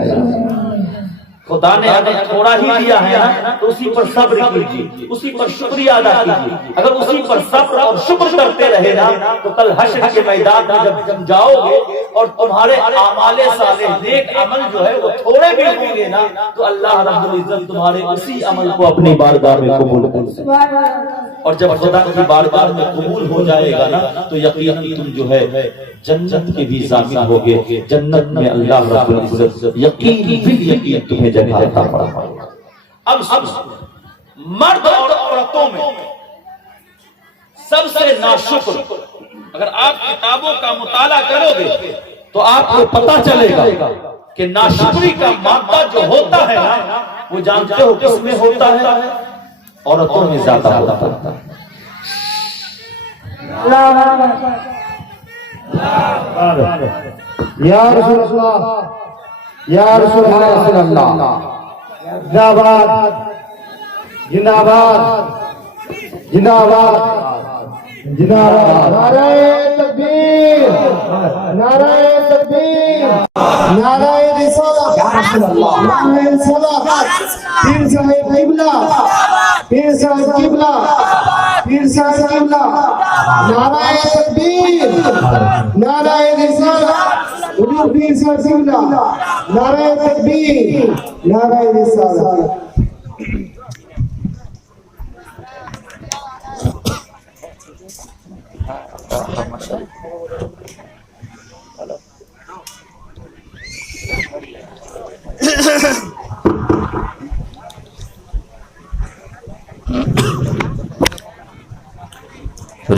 خدا نے اگر تھوڑا ہی دیا ہے نا تو اسی پر صبر کیجیے، اسی پر شکریہ ادا کیجیے۔ اگر اسی پر صبر اور شکر کرتے رہے نا تو کل حشر کے میدان میں جب تم جاؤ گے اور تمہارے اعمال صالح نیک عمل جو ہے وہ تھوڑے بھی ہوں گے نا تو اللہ رب العزت تمہارے اسی عمل کو اپنی بارگاہ میں قبول کرے گا، اور جب خدا کی بارگاہ میں قبول ہو جائے گا نا تو یقیناً تم جو ہے جنت کے بھی ضامن ہوگے۔ جنت میں اللہ رب العزت یقین تمہیں جگہ عطا فرمائے گا۔ اب مرد اور عورتوں میں سب سے ناشکر، اگر آپ کتابوں کا مطالعہ کرو گے تو آپ کو پتہ چلے گا کہ ناشکری کا مادہ جو ہوتا ہے نا وہ جانتے ہو کس میں ہوتا ہے؟ عورتوں میں زیادہ ہوتا ہے۔ یا رسول اللہ، یا رسول اللہ، زندہ باد زندہ باد زندہ باد، نعرہ تکبیر، نعرہ تکبیر، نعرہ رسالت، نعرہ رسالت، پیر صاحب قبلہ، پیر صاحب قبلہ، پیر صاحب قبلہ، نعرہ تکبیر، نعرہ رسالت، پیر صاحب قبلہ، نعرہ تکبیر، نعرہ رسالت۔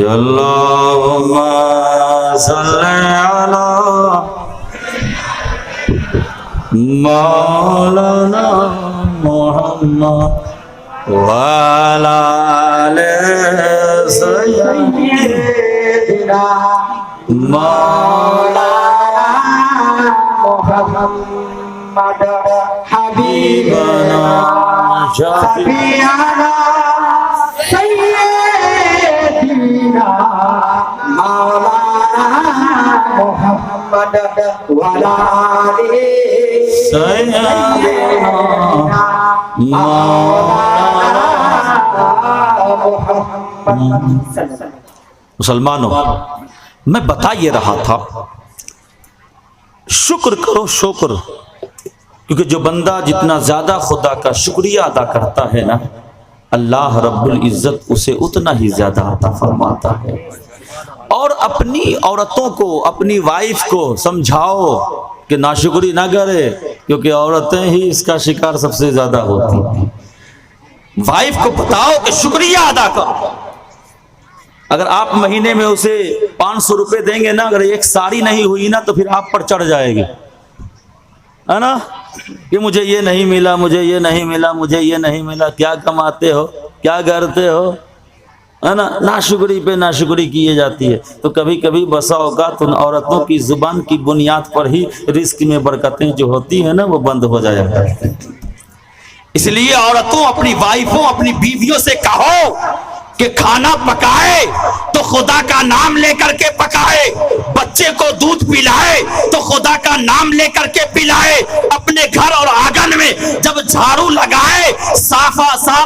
اللہم صلی علی مولانا محمد وعلی آل سیدنا مولانا محمد حبیبنا شفیعنا سیدنا مولانا محمد وعلی آل سیدنا مسلمانوں، میں بتا یہ رہا تھا شکر کرو شکر، کیونکہ جو بندہ جتنا زیادہ خدا کا شکریہ ادا کرتا ہے نا اللہ رب العزت اسے اتنا ہی زیادہ عطا فرماتا ہے۔ اور اپنی عورتوں کو، اپنی وائف کو سمجھاؤ کہ ناشکری نہ کرے، کیونکہ عورتیں ہی اس کا شکار سب سے زیادہ ہوتی ہیں۔ وائف کو بتاؤ کہ شکریہ ادا کرو۔ اگر آپ مہینے میں اسے 500 روپے دیں گے نا، اگر ایک ساری نہیں ہوئی نا تو پھر آپ پر چڑھ جائے گی، ہے نا؟ کہ مجھے یہ نہیں ملا، مجھے یہ نہیں ملا، مجھے یہ نہیں ملا. کیا کماتے ہو، کیا کرتے ہو، ہے نا. ناشکری پہ ناشکری کیے جاتی ہے. تو کبھی کبھی بسا اوقات ان عورتوں کی زبان کی بنیاد پر ہی رزق میں برکتیں جو ہوتی ہیں نا وہ بند ہو جایا کرتی ہیں. اس لیے عورتوں اپنی وائفوں، اپنی بیویوں سے کہو کہ کھانا پکائے تو خدا کا نام لے کر کے پکائے، بچے کو دودھ پلائے تو خدا کا نام لے کر کے پلائے، اپنے گھر اور آنگن میں جب جھاڑو لگائے صاف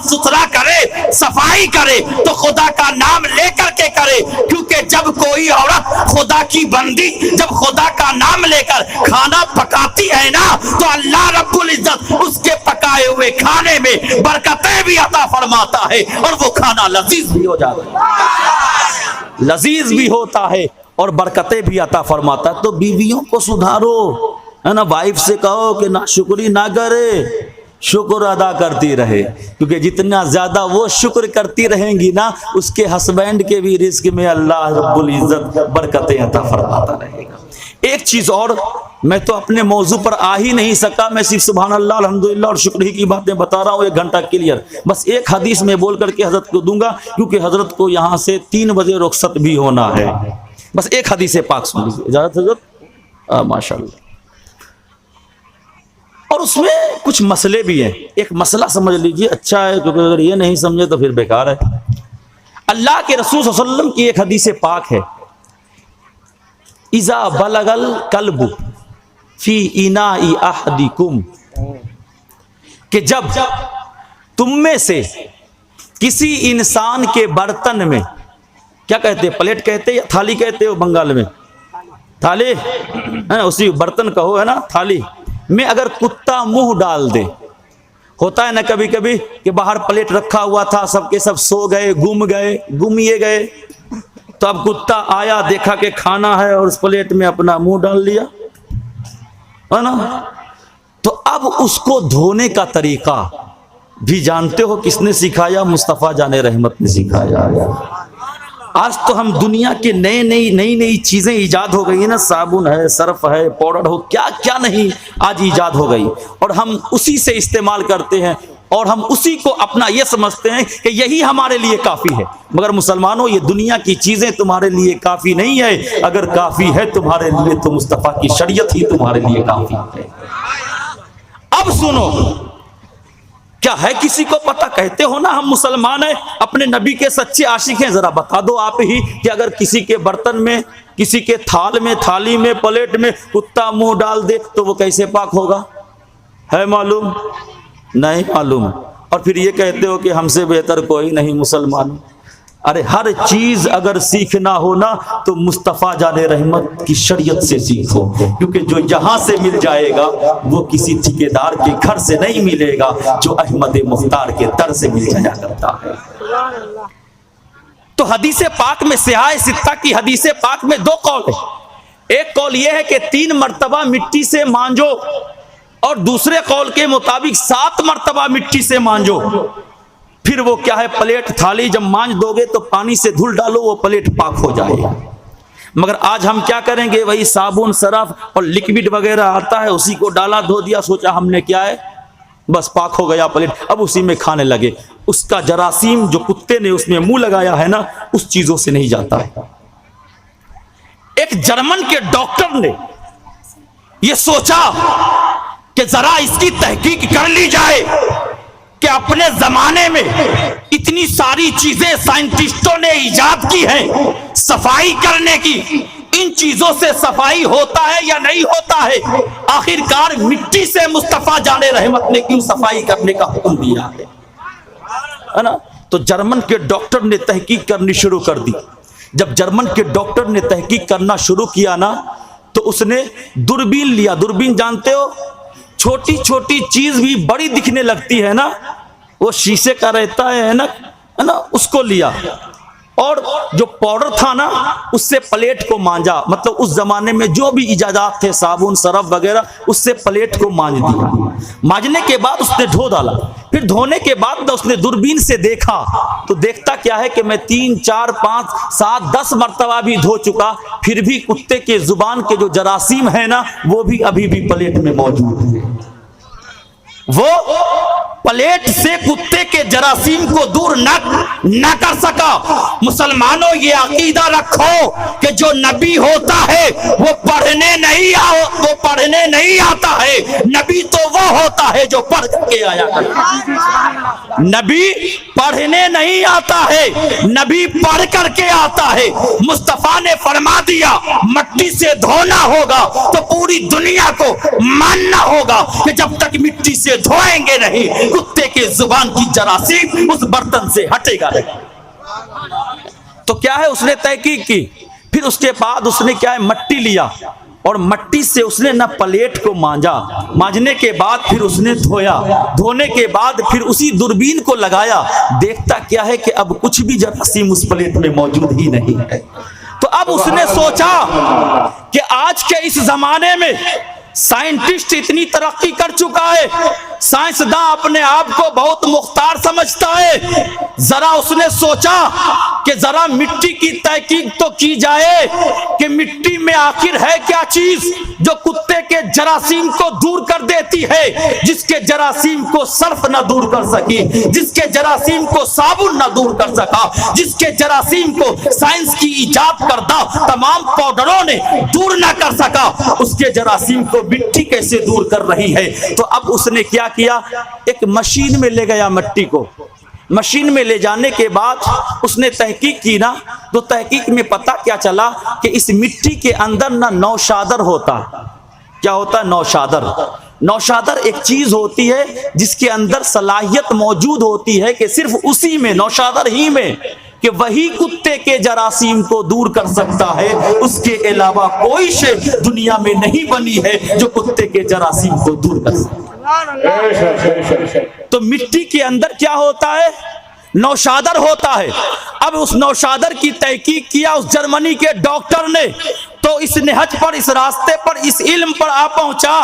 ستھرا کرے، صفائی کرے تو خدا کا نام لے کر کے کرے. کیونکہ جب کوئی عورت خدا کی بندی جب خدا کا نام لے کر کھانا پکاتی ہے نا تو اللہ رب العزت اس کے پکائے ہوئے کھانے میں برکتیں بھی عطا فرماتا ہے اور وہ کھانا لذیذ بھی ہو جاتا ہے، لذیذ بھی ہوتا ہے اور برکتیں بھی عطا فرماتا ہے. تو بیویوں کو سدھارو، ہے نا. وائف سے کہو کہ ناشکری نہ کرے، شکر ادا کرتی رہے. کیونکہ جتنا زیادہ وہ شکر کرتی رہیں گی نا اس کے ہسبینڈ کے بھی رزق میں اللہ رب العزت برکتیں عطا فرماتا رہے گا. ایک چیز اور، میں تو اپنے موضوع پر آ ہی نہیں سکا، میں صرف سبحان اللہ الحمدللہ اور شکر ہی کی باتیں بتا رہا ہوں 1 گھنٹہ کلیئر. بس ایک حدیث میں بول کر کے حضرت کو دوں گا کیونکہ حضرت کو یہاں سے 3 بجے رخصت بھی ہونا ہے. بس ایک حدیث پاک سن لیجیے. اجازت حضرت؟ ماشاءاللہ. اور اس میں کچھ مسئلے بھی ہیں. ایک مسئلہ سمجھ لیجیے، اچھا ہے، کیونکہ اگر یہ نہیں سمجھے تو پھر بیکار ہے. اللہ کے رسول صلی اللہ علیہ وسلم کی ایک حدیث پاک ہے، اذا بلغ الکلب فی اناء احدکم، کہ جب تم میں سے کسی انسان کے برتن میں، کیا کہتے ہیں، پلیٹ کہتے یا تھالی کہتے ہو بنگال میں، تھالی ہے نا، اسی برتن کہو، ہے نا، تھالی میں اگر کتا منہ ڈال دے. ہوتا ہے نا کبھی کبھی کہ باہر پلیٹ رکھا ہوا تھا، سب کے سب سو گئے، گم یہ گئے، تو اب کتا آیا، دیکھا کہ کھانا ہے اور اس پلیٹ میں اپنا منہ ڈال لیا، ہے نا. تو اب اس کو دھونے کا طریقہ بھی جانتے ہو کس نے سکھایا؟ مصطفیٰ جان رحمت نے سکھایا. آج تو ہم دنیا کے نئی چیزیں ایجاد ہو گئی ہیں نا، صابن ہے، سرف ہے، پاؤڈر ہو، کیا کیا نہیں آج ایجاد ہو گئی، اور ہم اسی سے استعمال کرتے ہیں اور ہم اسی کو اپنا یہ سمجھتے ہیں کہ یہی ہمارے لیے کافی ہے. مگر مسلمانوں، یہ دنیا کی چیزیں تمہارے لیے کافی نہیں ہے. اگر کافی ہے تمہارے لیے تو مصطفیٰ کی شریعت ہی تمہارے لیے کافی ہے. اب سنو، کیا ہے کسی کو پتہ؟ کہتے ہو نا ہم مسلمان ہیں، اپنے نبی کے سچے عاشق ہیں. ذرا بتا دو آپ ہی کہ اگر کسی کے برتن میں، کسی کے تھال میں، تھالی میں، پلیٹ میں کتا منہ ڈال دے تو وہ کیسے پاک ہوگا؟ ہے معلوم؟ نہیں معلوم. اور پھر یہ کہتے ہو کہ ہم سے بہتر کوئی نہیں مسلمان. ارے ہر چیز اگر سیکھنا ہو نا تو مصطفیٰ جان رحمت کی شریعت سے سیکھو، کیونکہ جو یہاں سے مل جائے گا وہ کسی ٹھیکیدار کے گھر سے نہیں ملے گا، جو احمد مختار کے در سے مل جایا کرتا ہے. تو حدیث پاک میں، سیاہ ستہ کی حدیث پاک میں 2 قول ہے. ایک قول یہ ہے کہ 3 مرتبہ مٹی سے مانجو، اور دوسرے قول کے مطابق 7 مرتبہ مٹی سے مانجو. پھر وہ کیا ہے، پلیٹ تھالی جب مانج دو گے تو پانی سے دھل ڈالو، وہ پلیٹ پاک ہو جائے گا. مگر آج ہم کیا کریں گے، وہی صابن، سرف اور لکوڈ وغیرہ آتا ہے، اسی کو ڈالا، دھو دیا، سوچا ہم نے کیا ہے، بس پاک ہو گیا پلیٹ. اب اسی میں کھانے لگے. اس کا جراثیم جو کتے نے اس میں منہ لگایا ہے نا، اس چیزوں سے نہیں جاتا ہے. ایک جرمن کے ڈاکٹر نے یہ سوچا کہ ذرا اس کی تحقیق کر لی جائے کہ اپنے زمانے میں اتنی ساری چیزیں سائنٹسٹوں نے ایجاد کی ہیں صفائی کرنے کی، ان چیزوں سے صفائی ہوتا ہے یا نہیں ہوتا ہے؟ آخر کار مٹی سے مصطفیٰ جان رحمت نے کیوں صفائی کرنے کا حکم دیا ہے نا. تو جرمن کے ڈاکٹر نے تحقیق کرنی شروع کر دی. جب جرمن کے ڈاکٹر نے تحقیق کرنا شروع کیا نا تو اس نے دوربین لیا. دوربین جانتے ہو، چھوٹی چھوٹی چیز بھی بڑی دکھنے لگتی ہے نا، وہ شیشے کا رہتا ہے نا، اس کو لیا اور جو پاؤڈر تھا نا اس سے پلیٹ کو مانجا. مطلب اس زمانے میں جو بھی ایجادات تھے، صابن، سرف وغیرہ، اس سے پلیٹ کو مانج دیا. مانجنے کے بعد اس نے دھو ڈالا. پھر دھونے کے بعد اس نے دوربین سے دیکھا تو دیکھتا کیا ہے کہ میں 3 4 5 7 10 مرتبہ بھی دھو چکا، پھر بھی کتے کے زبان کے جو جراثیم ہے نا وہ بھی ابھی بھی پلیٹ میں موجود ہے. وہ پلیٹ سے کتے کے جراثیم کو دور نہ کر سکا۔ مسلمانوں یہ عقیدہ رکھو کہ جو نبی ہوتا ہے وہ پڑھنے نہیں آتا ہے، نبی تو وہ ہوتا ہے جو پڑھ کے آیا کرتا ہے۔ نبی پڑھنے نہیں آتا ہے، نبی پڑھ کر کے آتا ہے۔ مصطفیٰ نے فرما دیا مٹی سے دھونا ہوگا تو پوری دنیا کو ماننا ہوگا کہ جب تک مٹی سے دھوئیں گے نہیں کتے کے زبان کی جراثیم اس برتن سے ہٹے گا نہیں۔ تو کیا ہے، اس نے تحقیق کی، پھر اس کے بعد اس نے کیا ہے مٹی لیا اور مٹی سے اس نے نہ پلیٹ کو مانجنے کے بعد پھر اس نے دھویا، دھونے کے بعد پھر اسی دوربین کو لگایا، دیکھتا کیا ہے کہ اب کچھ بھی جراثیم اس پلیٹ میں موجود ہی نہیں ہے۔ تو اب اس نے سوچا کہ آج کے اس زمانے میں سائنٹسٹ اتنی ترقی کر چکا ہے، سائنسداں اپنے آپ کو بہت مختار سمجھتا ہے، ذرا اس نے سوچا کہ ذرا مٹی کی تحقیق تو کی جائے کہ مٹی میں آخر ہے کیا چیز جو کتے کے جراثیم کو دور کر دیتی ہے، جس کے جراثیم کو صرف نہ دور کر سکی، جس کے جراثیم کو صابن نہ دور کر سکا، جس کے جراثیم کو سائنس کی ایجاد کردہ تمام پاؤڈروں نے دور نہ کر سکا، اس کے جراثیم کو مٹی کیسے دور کر رہی ہے۔ تو اب اس نے کیا کیا، ایک مشین میں لے گیا مٹی کو، مشین میں لے جانے کے بعد اس نے تحقیق کی نا، تو تحقیق میں پتہ کیا چلا کہ اس مٹی کے اندر نہ نوشادر ہوتا۔ کیا ہوتا ہے؟ نوشادر۔ نوشادر ایک چیز ہوتی ہے جس کے اندر صلاحیت موجود ہوتی ہے کہ صرف اسی میں، نوشادر ہی میں، کہ وہی کتے کے جراثیم کو دور کر سکتا ہے، اس کے علاوہ کوئی شے دنیا میں نہیں بنی ہے جو کتے کے جراثیم کو دور کر سکتا۔ تو مٹی کے اندر کیا ہوتا ہے؟ نوشادر ہوتا ہے۔ اب اس نوشادر کی تحقیق کیا اس جرمنی کے ڈاکٹر نے، تو اس نہج پر، اس راستے پر، اس علم پر آ پہنچا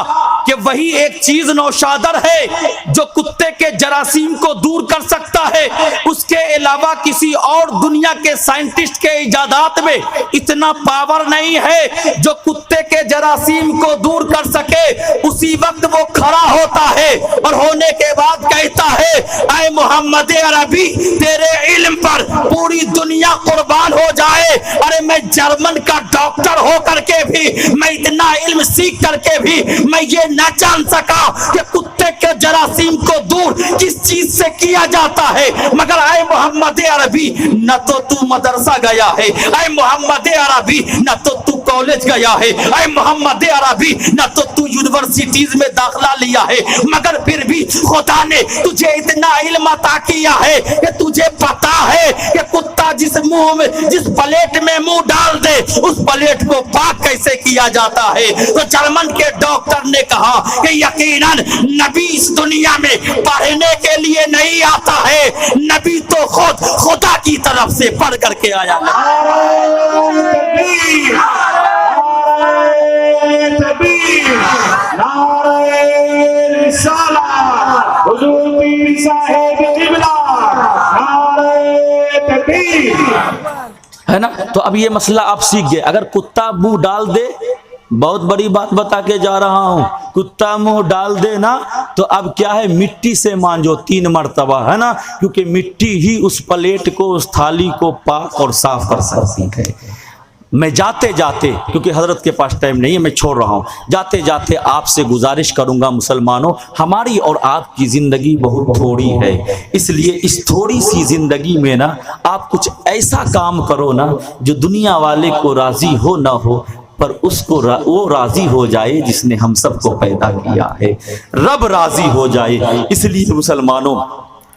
کہ وہی ایک چیز نوشادر ہے جو کتے کے جراثیم کو دور کر سکتا ہے، اس کے علاوہ کسی اور دنیا کے سائنٹسٹ کے ایجادات میں اتنا پاور نہیں ہے جو کتے کے جراثیم کو دور کر سکے۔ اسی وقت وہ کھڑا ہوتا ہے اور ہونے کے بعد کہتا ہے اے محمد عربی تیرے علم پر پوری دنیا قربان ہو جائے، ارے میں جرمن کا ڈاکٹر ہو کر کے بھی، میں اتنا علم سیکھ کر کے بھی میں یہ نہ جان سکا کہ کتے کے جراثیم کو دور کس چیز سے کیا جاتا ہے، مگر اے محمد عربی نہ تو تو مدرسہ گیا ہے، اے محمد عربی نہ تو تو کالج گیا ہے، اے محمد عربی نہ تو تو یونیورسٹیز میں داخلہ لیا ہے، مگر پھر بھی خدا نے تجھے اتنا علم عطا کیا ہے کہ تجھے پتا ہے کہ کتا جس منہ میں، جس پلیٹ میں منہ ڈال دے اس پلیٹ کو پاک کیسے کیا جاتا ہے۔ تو جرمن کے ڈاکٹر نے کہا کہ یقیناً نبی اس دنیا میں پڑھنے کے لیے نہیں آتا ہے، نبی تو خود خدا کی طرف سے پڑھ کر کے آیا ہے نا۔ تو اب یہ مسئلہ آپ سیکھ گئے، اگر کتا منہ ڈال دے، بہت بڑی بات بتا کے جا رہا ہوں، کتا منہ ڈال دے نا تو اب کیا ہے، مٹی سے مانجو 3 مرتبہ، ہے نا، کیونکہ مٹی ہی اس پلیٹ کو، اس تھالی کو پاک اور صاف کر سکتی ہے۔ میں جاتے جاتے، کیونکہ حضرت کے پاس ٹائم نہیں ہے میں چھوڑ رہا ہوں، جاتے جاتے آپ سے گزارش کروں گا مسلمانوں، ہماری اور آپ کی زندگی بہت تھوڑی ہے، اس لیے اس تھوڑی سی زندگی میں نا آپ کچھ ایسا کام کرو نا جو دنیا والے کو راضی ہو نہ ہو پر اس کو وہ راضی ہو جائے جس نے ہم سب کو پیدا کیا ہے، رب راضی ہو جائے۔ اس لیے مسلمانوں،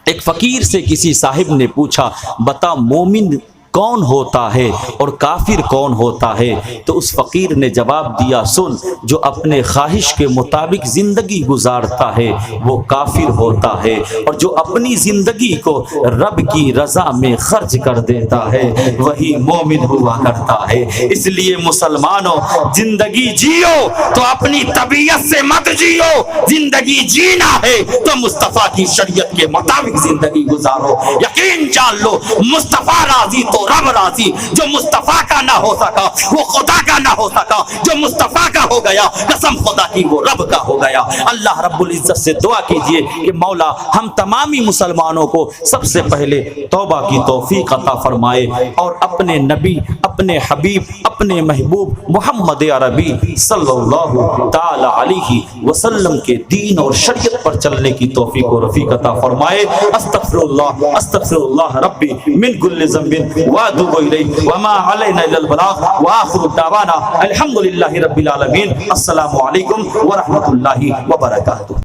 ایک فقیر سے کسی صاحب نے پوچھا بتا مومن کون ہوتا ہے اور کافر کون ہوتا ہے؟ تو اس فقیر نے جواب دیا سن، جو اپنے خواہش کے مطابق زندگی گزارتا ہے وہ کافر ہوتا ہے، اور جو اپنی زندگی کو رب کی رضا میں خرچ کر دیتا ہے وہی مومن ہوا کرتا ہے۔ اس لیے مسلمانوں، زندگی جیو تو اپنی طبیعت سے مت جیو، زندگی جینا ہے تو مصطفیٰ کی شریعت کے مطابق زندگی گزارو۔ یقین جان لو مصطفیٰ راضی تو تو رب راضی. جو مصطفیٰ کا نہ ہو سکا وہ خدا کا نہ ہو سکا, جو مصطفیٰ کا ہو گیا قسم خدا کی وہ رب کا ہو گیا. اللہ رب العزت سے دعا کیجئے کہ مولا ہم تمامی مسلمانوں کو سب سے پہلے توبہ کی توفیق عطا فرمائے, اور اپنے نبی, اپنے حبیب, اپنے محبوب محمد عربی صلی اللہ تعالی علیہ وسلم کے دین اور شریعت پر چلنے کی توفیق و رفیق عطا فرمائے. استغفر اللہ ربی من کل ذنب واتوب الیہ وما علینا الا البلاغ واخر دعوانا الحمد للہ رب العالمین. السلام علیکم ورحمۃ اللہ وبرکاتہ.